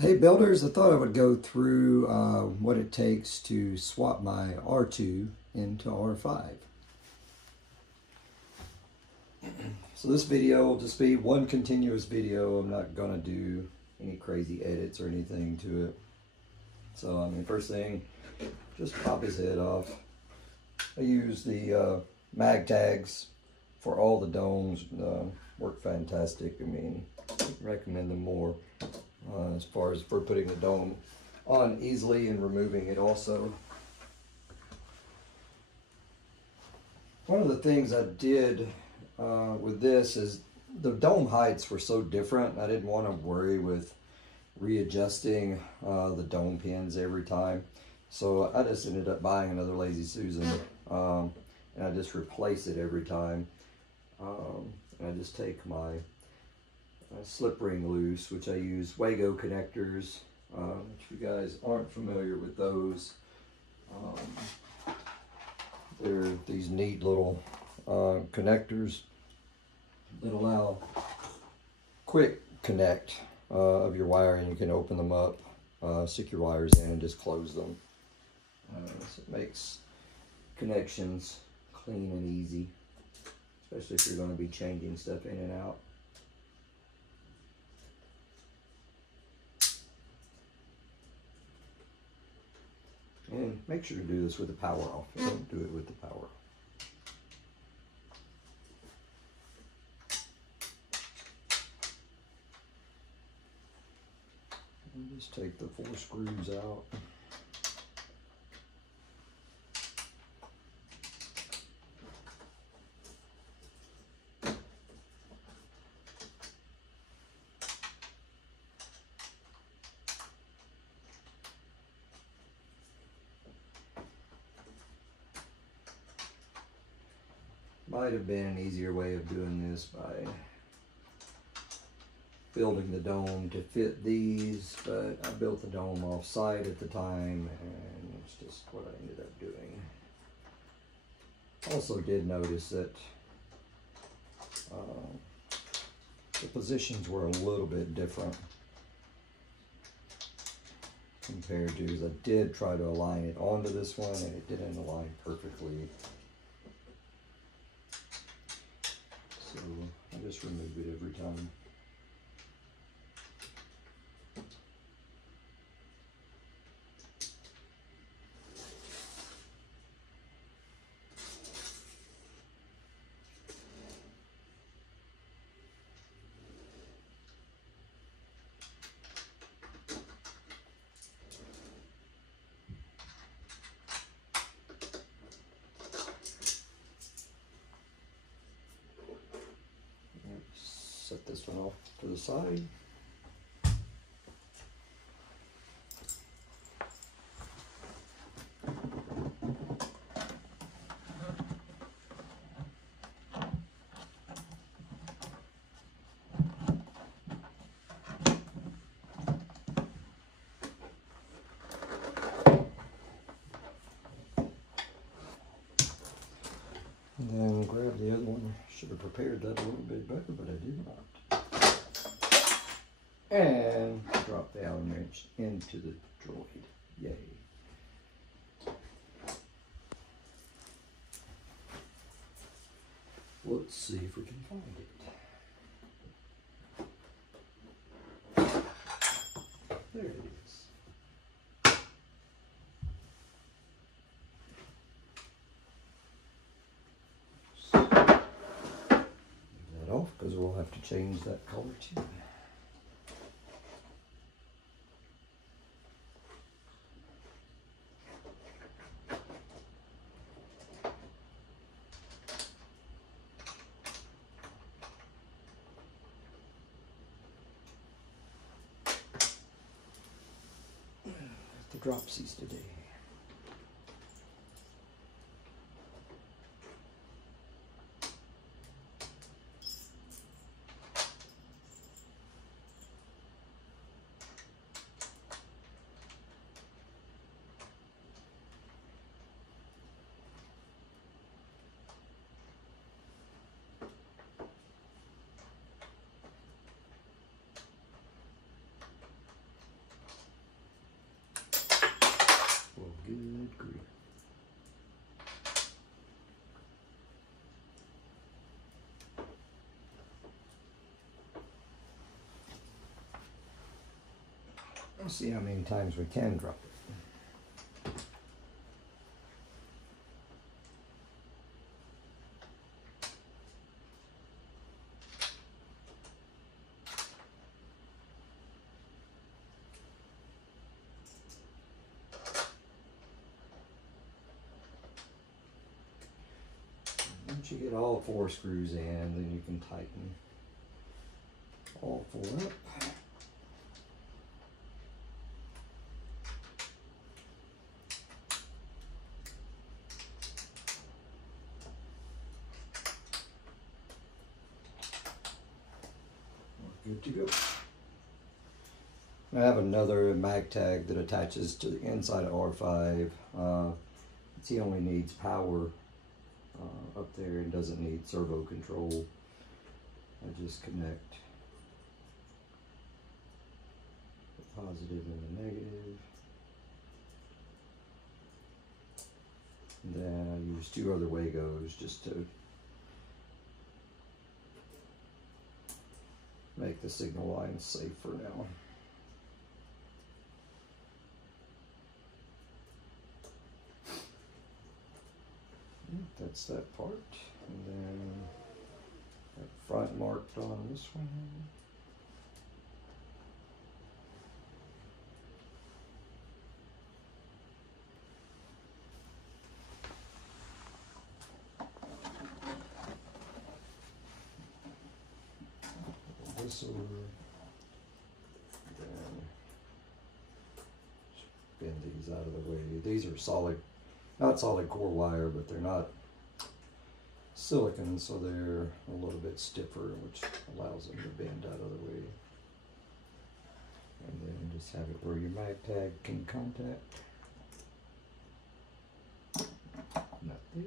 Hey builders, I thought I would go through what it takes to swap my R2 into R5. So this video will just be one continuous video. I'm not going to do any crazy edits or anything to it. So first thing, just pop his head off. I use the mag tags for all the domes. Work fantastic. I recommend them more. As far as for putting the dome on easily and removing it also. One of the things I did with this is the dome heights were so different. I didn't want to worry with readjusting the dome pins every time. So I just ended up buying another Lazy Susan and I just replace it every time. And I just take my slip ring loose, which I use Wago connectors. If you guys aren't familiar with those, they're these neat little connectors that allow quick connect of your wiring. You can open them up, stick your wires in, and just close them. So it makes connections clean and easy, especially if you're going to be changing stuff in and out. And make sure to do this with the power off. Don't do it with the power off. And just take the 4 screws out. Might have been an easier way of doing this by building the dome to fit these, but I built the dome off-site at the time, and it's just what I ended up doing. Also did notice that the positions were a little bit different compared to, because I did try to align it onto this one, and it didn't align perfectly. So I just remove it every time. Set this one off to the side. And then grab the other one. Should have prepared that a little bit better, but I did not. And drop the Allen wrench into the droid. Yay. Let's see if we can find it. There it is. Leave that off because we'll have to change that color too. The dropsies today. We'll see how many times we can drop it. Once you get all 4 screws in, then you can tighten all 4 up. Good to go. I have another mag tag that attaches to the inside of R5. He only needs power up there and doesn't need servo control. I just connect the positive and the negative. And then I use 2 other Wagos just to make the signal lines safe for now. That's that part. And then that front marked on this one. This over. Then bend these out of the way. These are solid, not solid core wire, but they're not silicon, so they're a little bit stiffer, which allows them to bend out of the way. And then just have it where your mag tag can contact. Not there.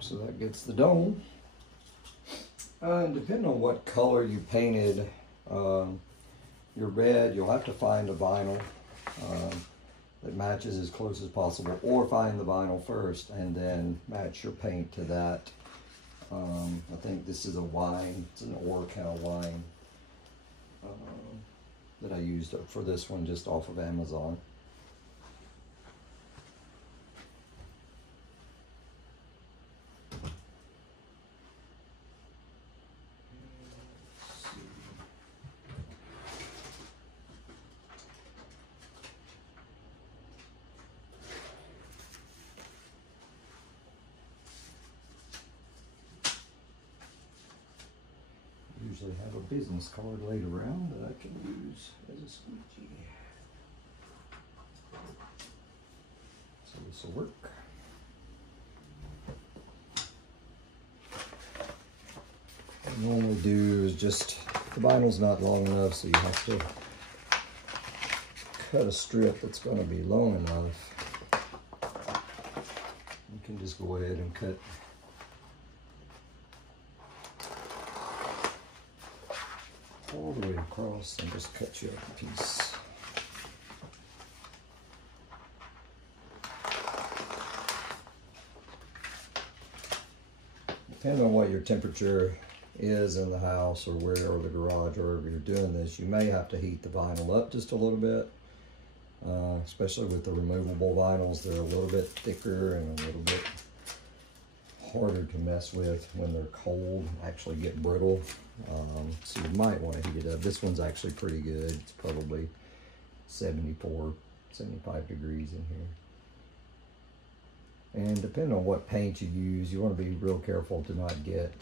So that gets the dome. And depending on what color you painted your red, you'll have to find a vinyl that matches as close as possible, or find the vinyl first and then match your paint to that. I think this is a wine, it's an Oracal wine that I used for this one just off of Amazon. Usually have a business card laid around that I can use as a squeegee. So this will work. What I normally do is just, the vinyl's not long enough, so you have to cut a strip that's going to be long enough. You can just go ahead and cut all the way across and just cut you up a piece. Depending on what your temperature is in the house or where, or the garage, or wherever you're doing this, you may have to heat the vinyl up just a little bit. Especially with the removable vinyls, they're a little bit thicker and a little bit harder to mess with when they're cold, actually get brittle. So you might want to heat it up. This one's actually pretty good. It's probably 74, 75 degrees in here. And depending on what paint you use, you want to be real careful to not get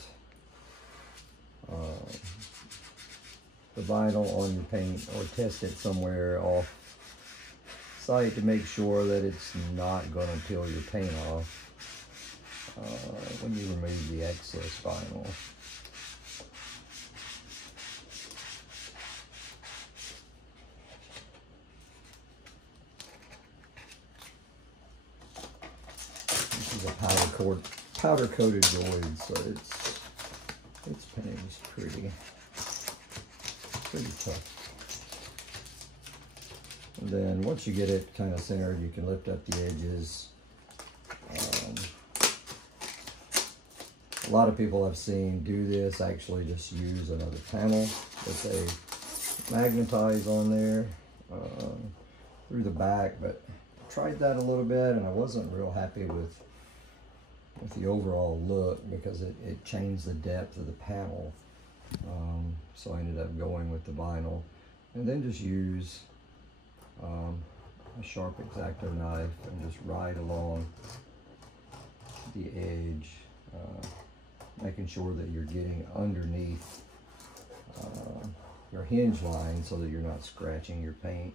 the vinyl on your paint, or test it somewhere off site to make sure that it's not going to peel your paint off when you remove the excess vinyl. This is a powder coated joint, so it's Its painting's pretty tough. And then once you get it kind of centered, you can lift up the edges. A lot of people I've seen do this actually just use another panel that they magnetize on there through the back, but I tried that a little bit and I wasn't real happy with the overall look because it changed the depth of the panel. So I ended up going with the vinyl and then just use a sharp X-Acto knife and just ride along the edge, making sure that you're getting underneath your hinge line so that you're not scratching your paint.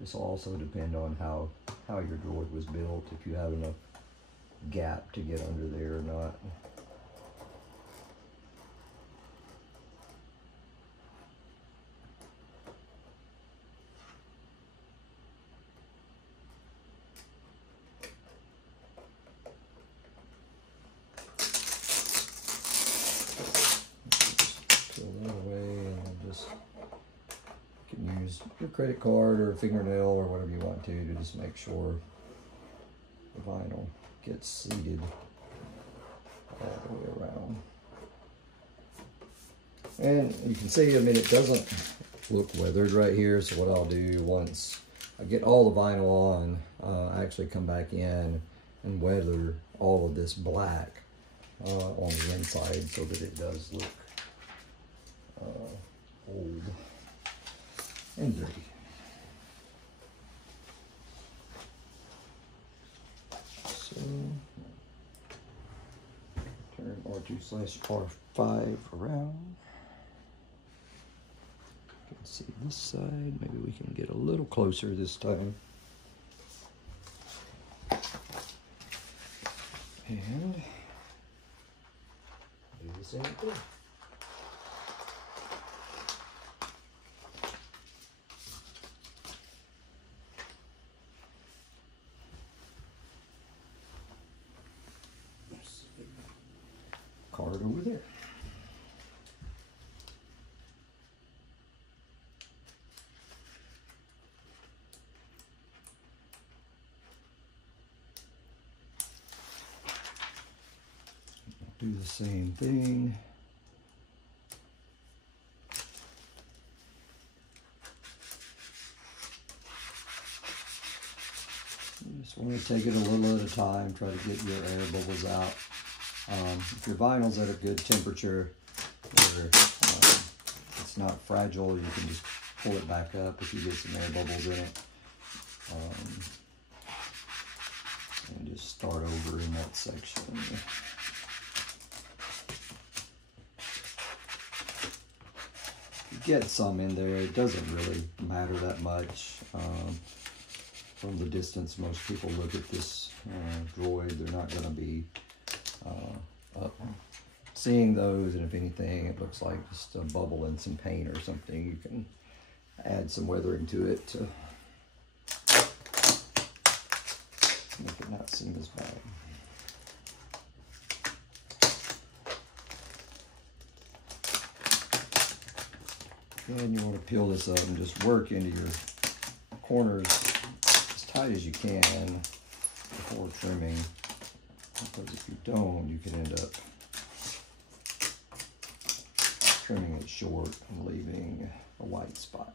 This will also depend on how your droid was built, if you have enough gap to get under there or not. Your credit card or a fingernail or whatever you want to just make sure the vinyl gets seated all the way around. And you can see, I mean, it doesn't look weathered right here, so what I'll do once I get all the vinyl on, I actually come back in and weather all of this black on the inside so that it does look old and dirty. So turn R2/R5 around. You can see this side. Maybe we can get a little closer this time. And do the same thing. Card over there. Do the same thing. You just want to take it a little at a time, try to get your air bubbles out. If your vinyl's at a good temperature where it's not fragile, you can just pull it back up if you get some air bubbles in it. And just start over in that section. You get some in there, it doesn't really matter that much. From the distance most people look at this droid, they're not going to be seeing those, and if anything it looks like just a bubble in some paint or something, you can add some weathering to it to make it not seem as bad. And you want to peel this up and just work into your corners as tight as you can before trimming. Because if you don't, you can end up trimming it short and leaving a white spot.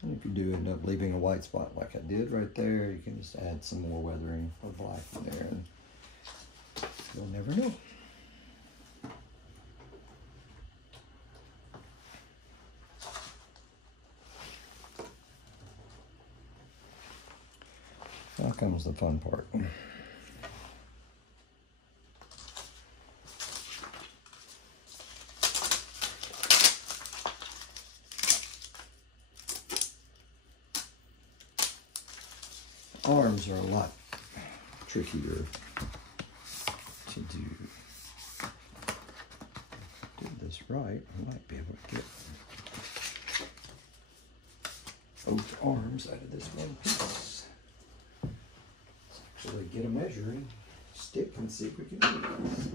And if you do end up leaving a white spot like I did right there, you can just add some more weathering or black in there and you'll never know. comes the fun part. Arms are a lot trickier to do. Do this right, I might be able to get both arms out of this one piece. Let's actually get a measuring stick and see if we can do this.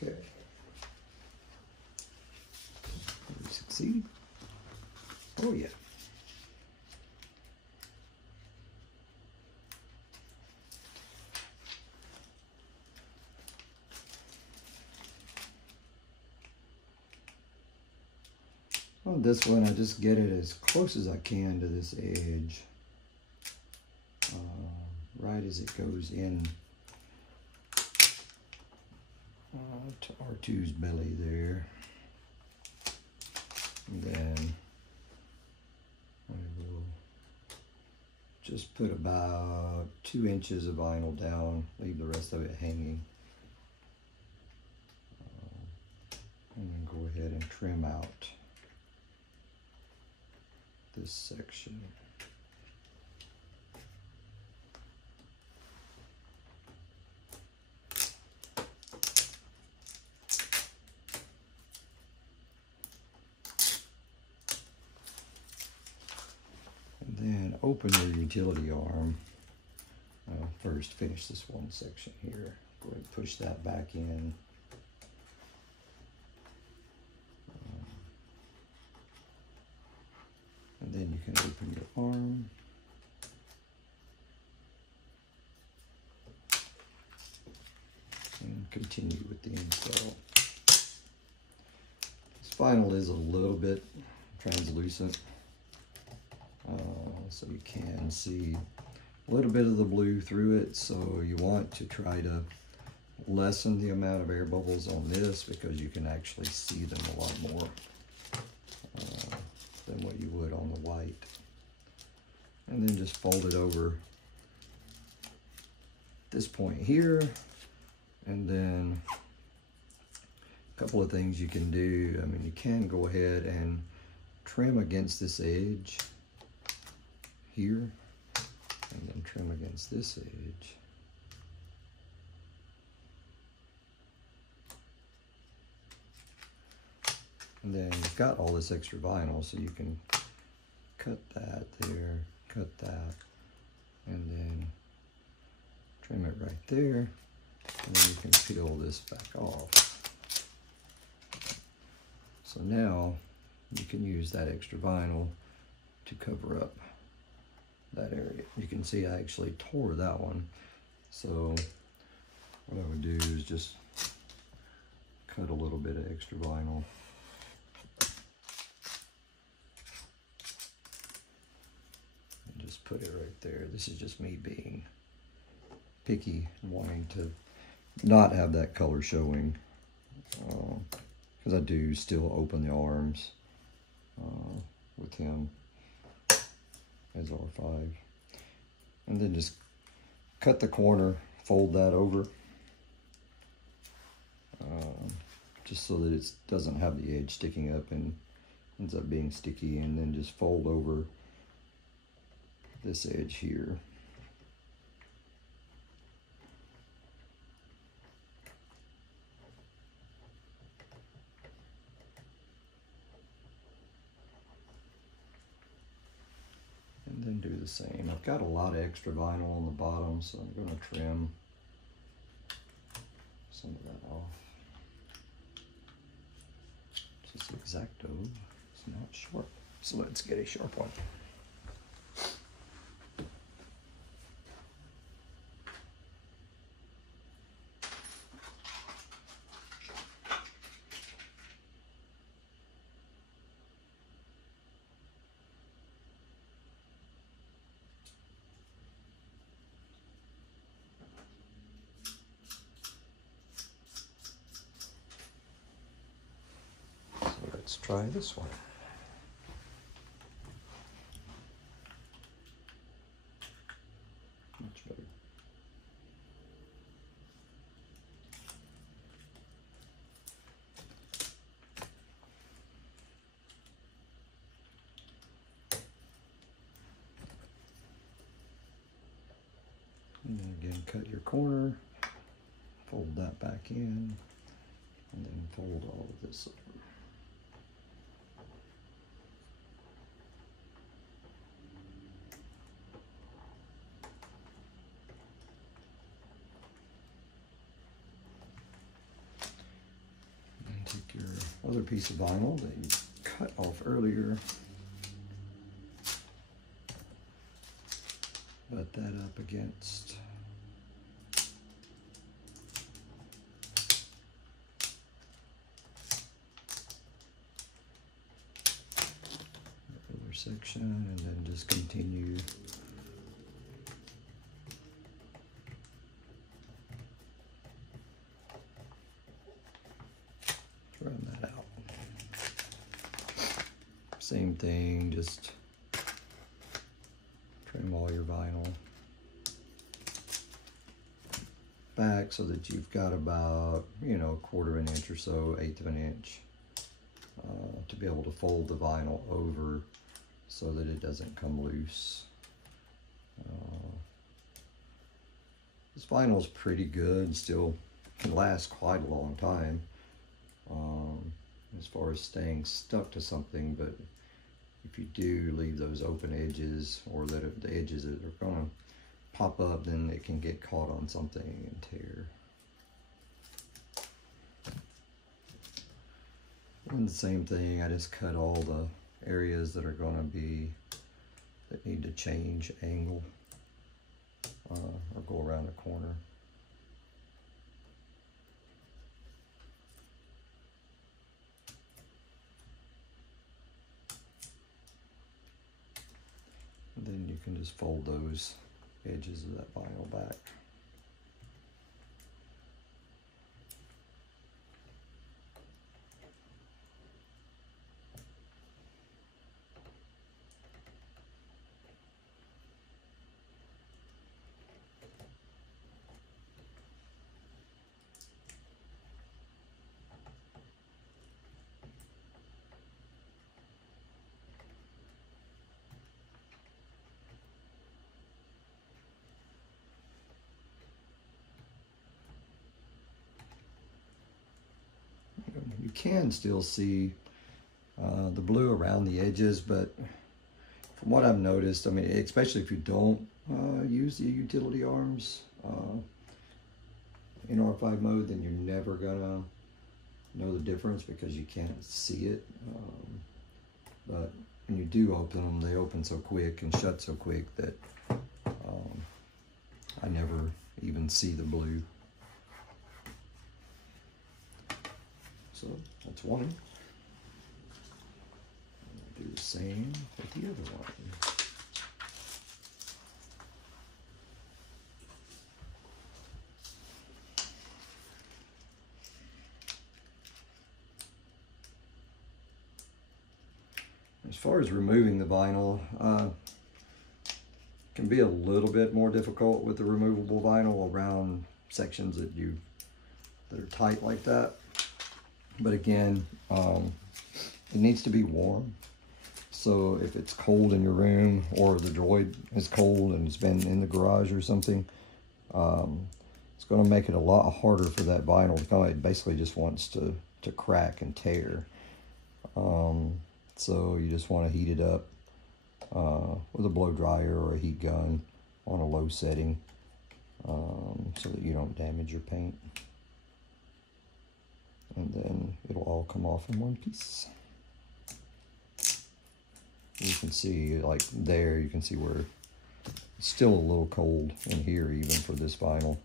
Okay. Did we succeed? Oh yeah. On this one, I just get it as close as I can to this edge, right as it goes in to R2's belly there. And then I will just put about 2 inches of vinyl down, leave the rest of it hanging. And then go ahead and trim out this section. Then open your utility arm. First finish this one section here. Go ahead and push that back in. And then you can open your arm. And continue with the install. This vinyl is a little bit translucent. So you can see a little bit of the blue through it, so you want to try to lessen the amount of air bubbles on this because you can actually see them a lot more than what you would on the white. And then just fold it over this point here, and then a couple of things you can do. I mean, you can go ahead and trim against this edge here, and then trim against this edge. And then you've got all this extra vinyl, so you can cut that there, cut that, and then trim it right there, and then you can peel this back off. So now you can use that extra vinyl to cover up that area. You can see I actually tore that one. So what I would do is just cut a little bit of extra vinyl. And just put it right there. This is just me being picky and wanting to not have that color showing, because I do still open the arms with him as R5. And then just cut the corner, fold that over, just so that it doesn't have the edge sticking up and ends up being sticky, and then just fold over this edge here. And then do the same. I've got a lot of extra vinyl on the bottom, so I'm going to trim some of that off, just X-Acto is not sharp. So let's get a sharp one. So let's try this one. Much better. And then again, cut your corner, fold that back in, and then fold all of this over. And take your other piece of vinyl that you cut off earlier, butt that up against the other section, and then just continue run that out. Same thing, just trim all your vinyl back so that you've got about, you know, 1/4 of an inch or so, 1/8 of an inch to be able to fold the vinyl over so that it doesn't come loose. This vinyl is pretty good, still can last quite a long time as far as staying stuck to something, but if you do leave those open edges or let it, the edges that are going to pop up, then it can get caught on something and tear. And the same thing, I just cut all the areas that are going to be, that need to change angle or go around the corner. And then you can just fold those edges of that vinyl back. You can still see the blue around the edges, but from what I've noticed, I mean, especially if you don't use the utility arms in R5 mode, then you're never gonna know the difference because you can't see it. But when you do open them, they open so quick and shut so quick that I never even see the blue. So that's one. I'll do the same with the other one. As far as removing the vinyl, can be a little bit more difficult with the removable vinyl around sections that are tight like that. But again, it needs to be warm. So if it's cold in your room, or the Droid is cold and it's been in the garage or something, it's going to make it a lot harder for that vinyl to come. It basically just wants to crack and tear. So you just want to heat it up with a blow dryer or a heat gun on a low setting so that you don't damage your paint. And then it'll all come off in one piece. You can see, like there, you can see where it's still a little cold in here, even for this vinyl.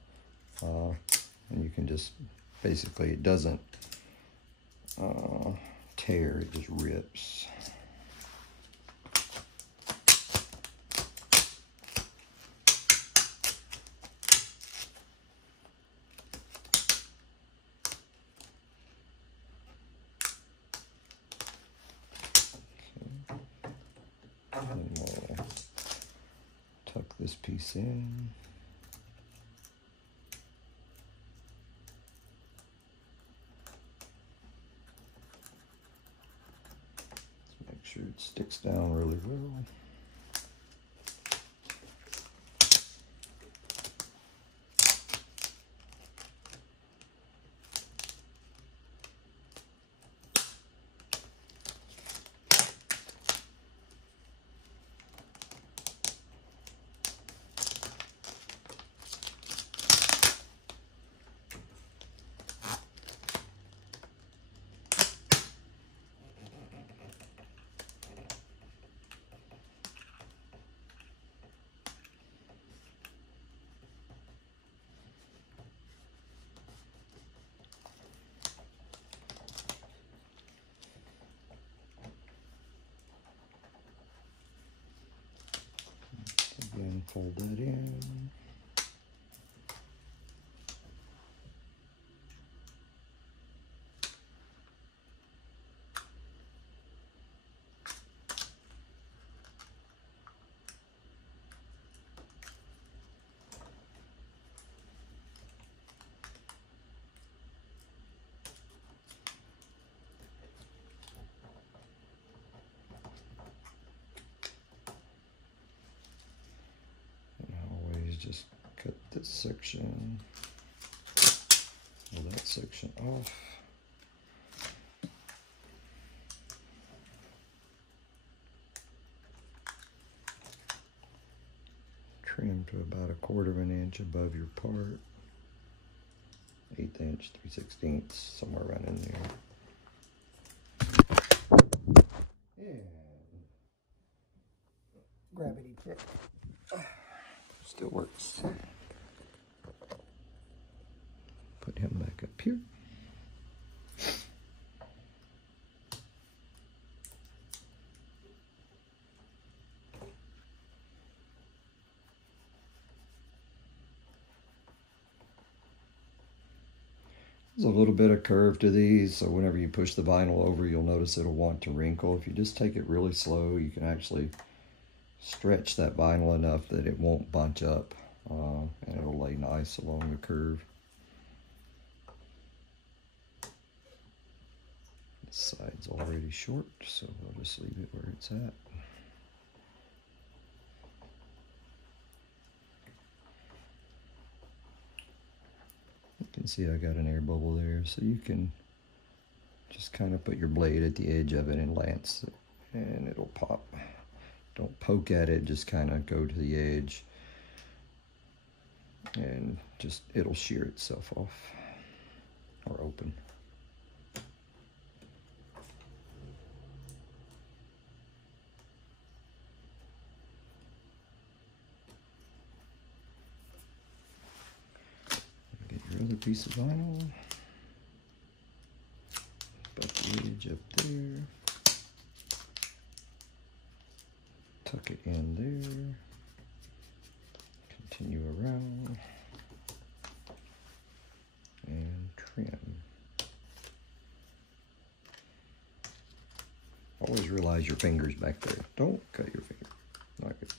And you can just, basically, it doesn't tear, it just rips. And we'll tuck this piece in. Let's make sure it sticks down really well. Again, fold that in. Just cut this section, pull that section off. Trim to about 1/4 of an inch above your part. 1/8 inch, 3/16, somewhere around in there. And gravity pick. Still works. Put him back up here. There's a little bit of curve to these, so whenever you push the vinyl over, you'll notice it'll want to wrinkle. If you just take it really slow, you can actually stretch that vinyl enough that it won't bunch up, and it'll lay nice along the curve. This side's already short, so I'll just leave it where it's at. You can see I got an air bubble there, so you can just kind of put your blade at the edge of it and lance it, and it'll pop. Don't poke at it, just kind of go to the edge and just, it'll shear itself off or open. Get your other piece of vinyl, put the edge up there. Tuck it in there, continue around, and trim. Always realize your finger's back there. Don't cut your finger. Not good.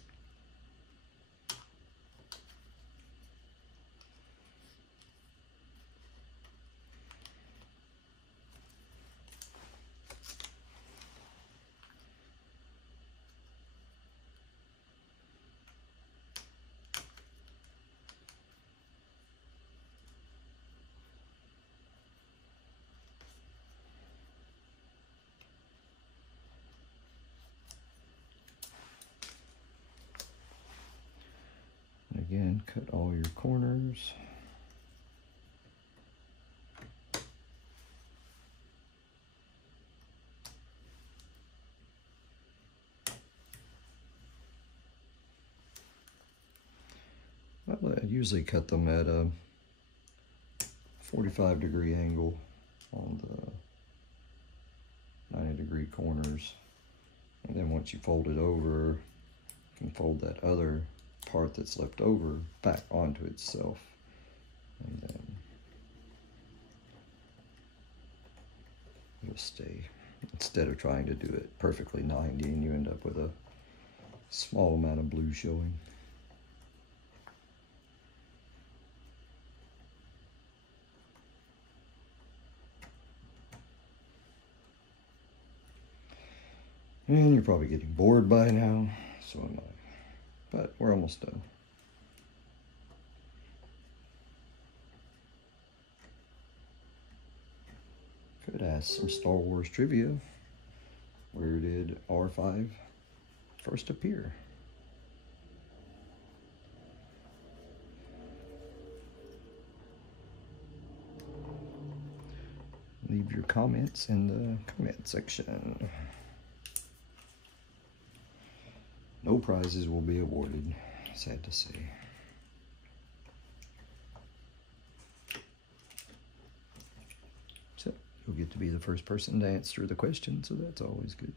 Again, cut all your corners. I usually cut them at a 45-degree angle on the 90-degree corners. And then once you fold it over, you can fold that other part that's left over back onto itself. And then it'll stay, instead of trying to do it perfectly 90 and you end up with a small amount of blue showing. And you're probably getting bored by now, so am I. But we're almost done. Could ask some Star Wars trivia. Where did R5 first appear? Leave your comments in the comment section. No prizes will be awarded, sad to say. So you'll get to be the first person to answer the question, so that's always good.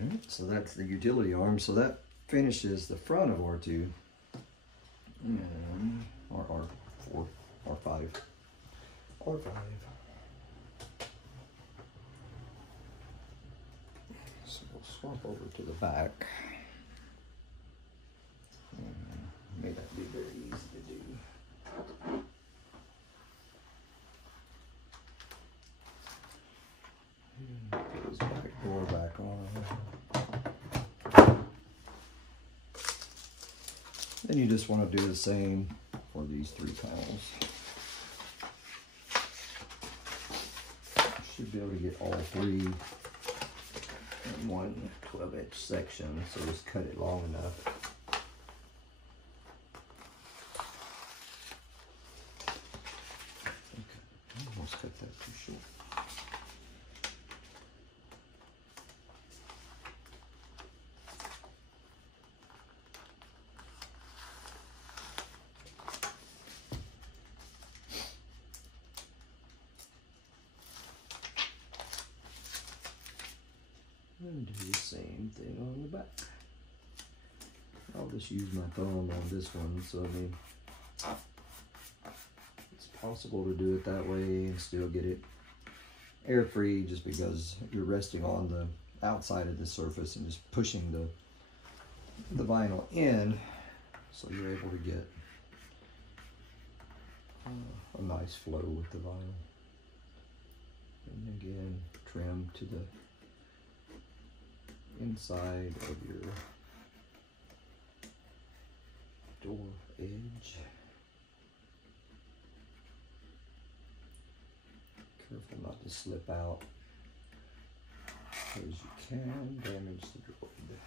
Alright, so that's the utility arm. So that finishes the front of R2, and or R4, R5. R5. So we'll swap over to the back. May not be very easy to do. Put his back door back on. Then you just want to do the same for these 3 panels. Should be able to get all 3 in one 12-inch section, so just cut it long enough. Okay, I almost cut that too short. And do the same thing on the back. I'll just use my thumb on this one, so I mean, it's possible to do it that way and still get it air free, just because you're resting on the outside of the surface and just pushing the vinyl in, so you're able to get a nice flow with the vinyl. And again, trim to the inside of your door edge. Careful not to slip out, because you can damage the droid.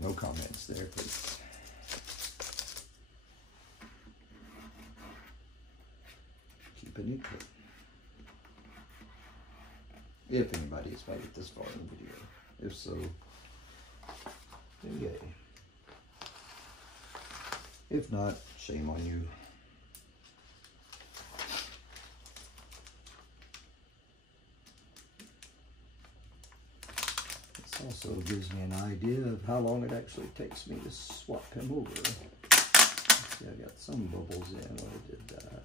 No comments there, please. Keeping it clean. If anybody has made it this far in the video. If so, then yay. If not, shame on you. This also gives me an idea of how long it actually takes me to swap him over. See, I got some bubbles in when I did that.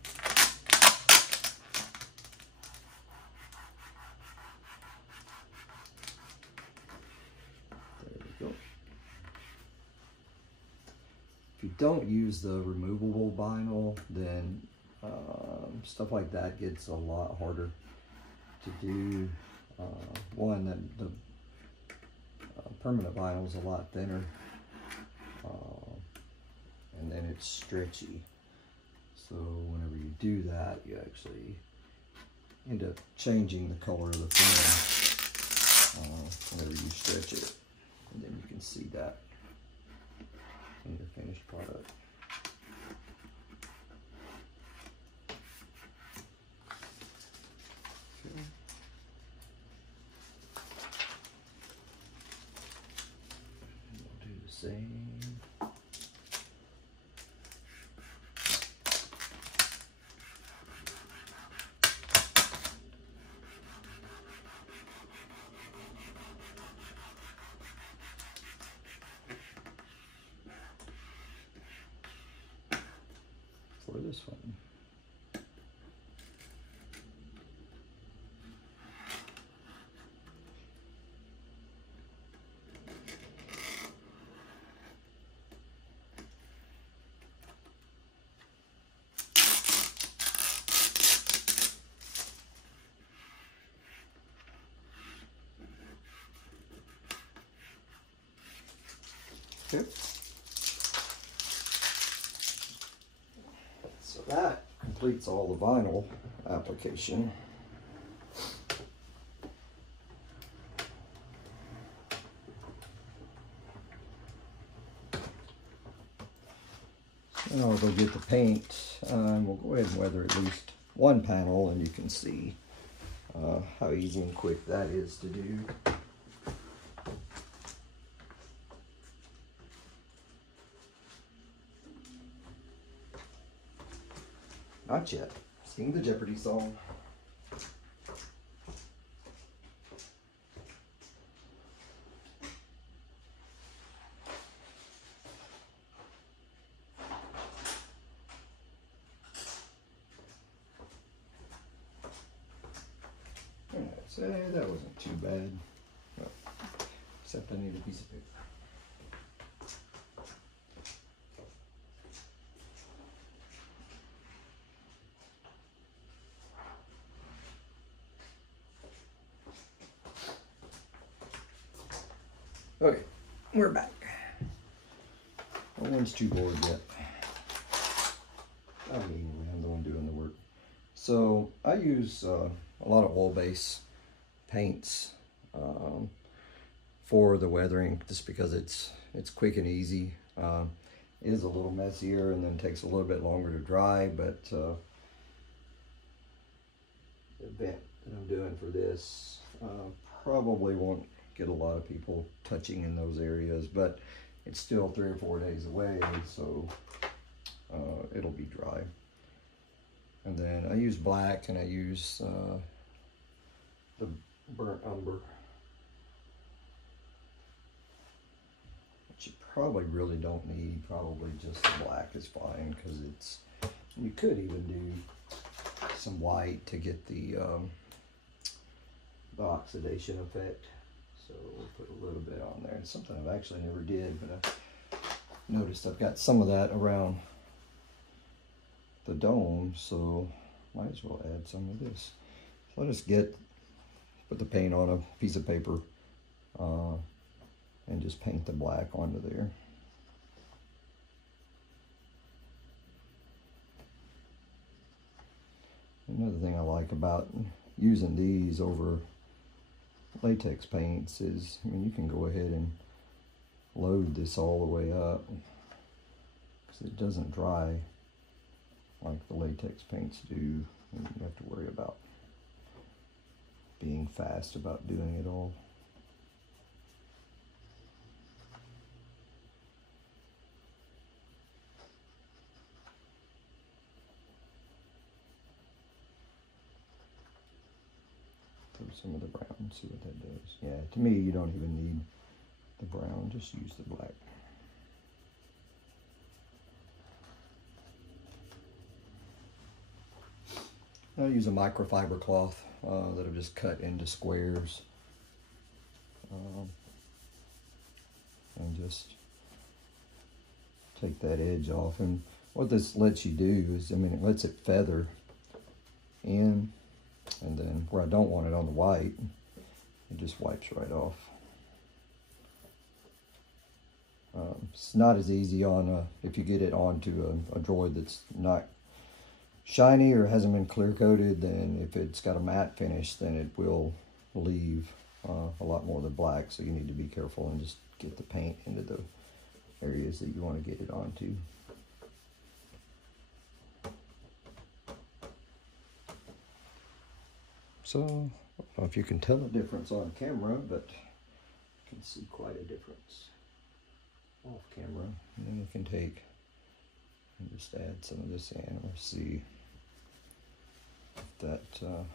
If you don't use the removable vinyl, then stuff like that gets a lot harder to do. One, that the permanent vinyl is a lot thinner, and then it's stretchy. So whenever you do that, you actually end up changing the color of the film whenever you stretch it, and then you can see that in your finished product. same. For this one. Okay. So that completes all the vinyl application. Now I'll go get the paint, and we'll go ahead and weather at least one panel, and you can see how easy and quick that is to do. Not yet. Sing the Jeopardy song. Alright, so that wasn't too bad. Well, except I need a piece of paper. Okay, we're back. No one's too bored yet. I mean, I'm the one doing the work. So I use a lot of oil-based paints for the weathering, just because it's quick and easy. It is a little messier and then takes a little bit longer to dry, but the vent that I'm doing for this probably won't get a lot of people touching in those areas, but it's still 3 or 4 days away, so it'll be dry. And then I use black, and I use the burnt umber, which you probably really don't need. Probably just the black is fine, because it's, you could even do some white to get the oxidation effect. So we'll put a little bit on there. It's something I've actually never did, but I noticed I've got some of that around the dome, so might as well add some of this. So I'll just put the paint on a piece of paper and just paint the black onto there. Another thing I like about using these over latex paints is, I mean, you can go ahead and load this all the way up, so it doesn't dry like the latex paints do. And you have to worry about being fast about doing it all. Throw some of the brown, see what that does. Yeah, to me, you don't even need the brown, just use the black. I use a microfiber cloth that I've just cut into squares, and just take that edge off. And what this lets you do is, I mean, it lets it feather in, and then where I don't want it on the white, it just wipes right off. It's not as easy on if you get it onto a droid that's not shiny or hasn't been clear coated. Then if it's got a matte finish, then it will leave a lot more of the black, so you need to be careful and just get the paint into the areas that you want to get it onto. So, I don't know if you can tell the difference on camera, but you can see quite a difference. off camera, and then we can take and just add some of this in, or see if that can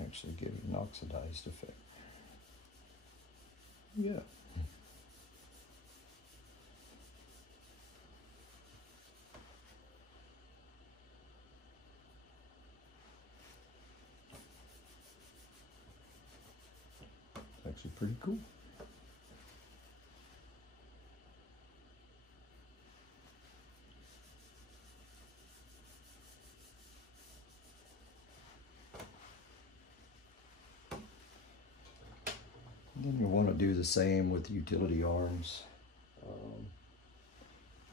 actually give it an oxidized effect. Yeah. It's actually pretty cool. Then you want to do the same with utility arms,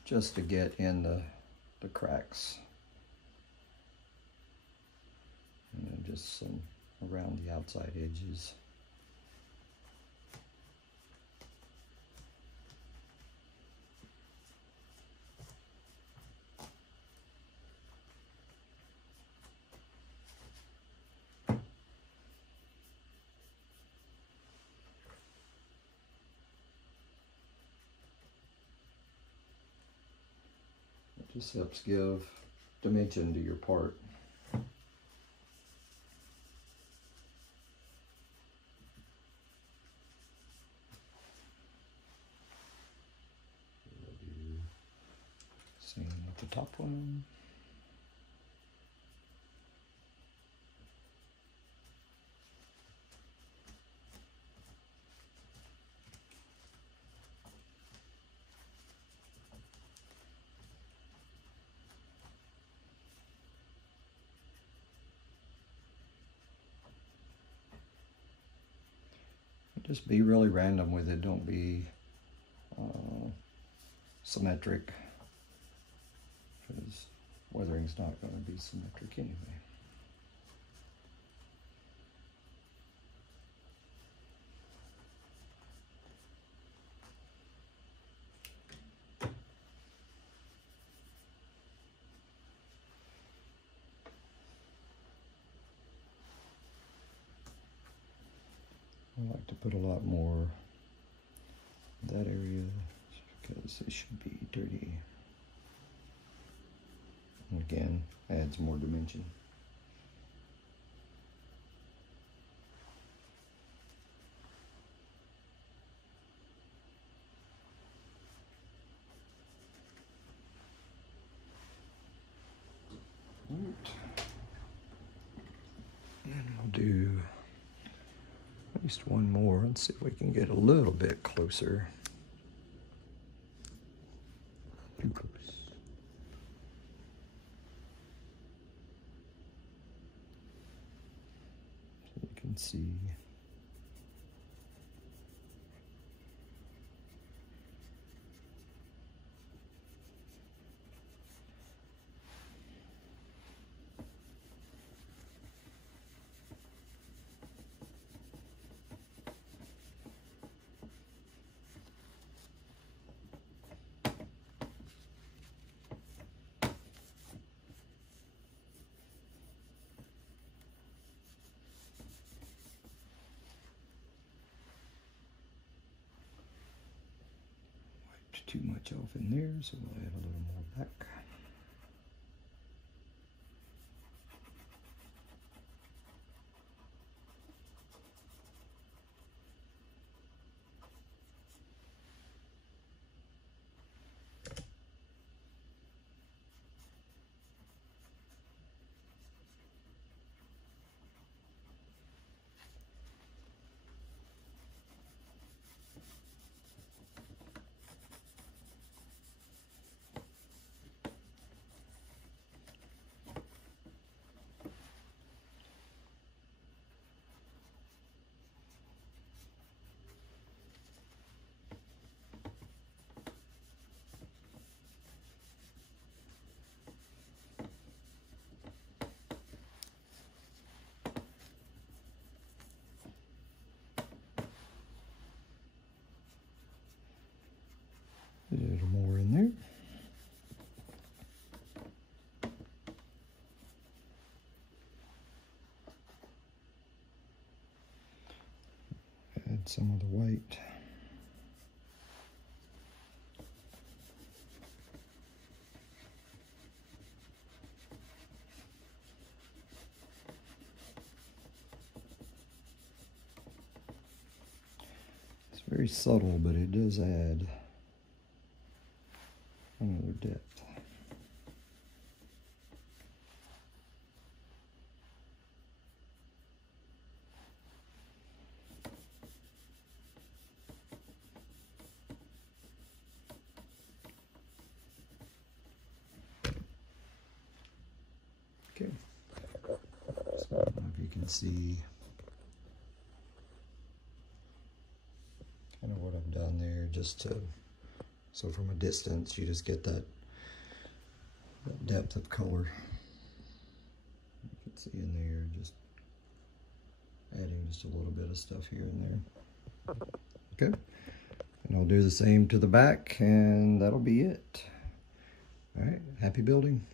just to get in the cracks, and then just some around the outside edges. Just helps give dimension to your part. Same with the top one. Just be really random with it. Don't be symmetric, because weathering's not going to be symmetric anyway. I like to put a lot more in that area because it should be dirty. And again, adds more dimension. And we'll do at least one more and see if we can get a little bit closer. Too close. So you can see. Too much off in there, so we'll add a little more back. A little more in there. Add some of the white. It's very subtle, but it does add another depth. Okay, so I don't know if you can see kind of what I've done there, just to, so from a distance you just get that depth of color. You can see in there, just adding just a little bit of stuff here and there. Okay, and I'll do the same to the back, and that'll be it. All right, happy building.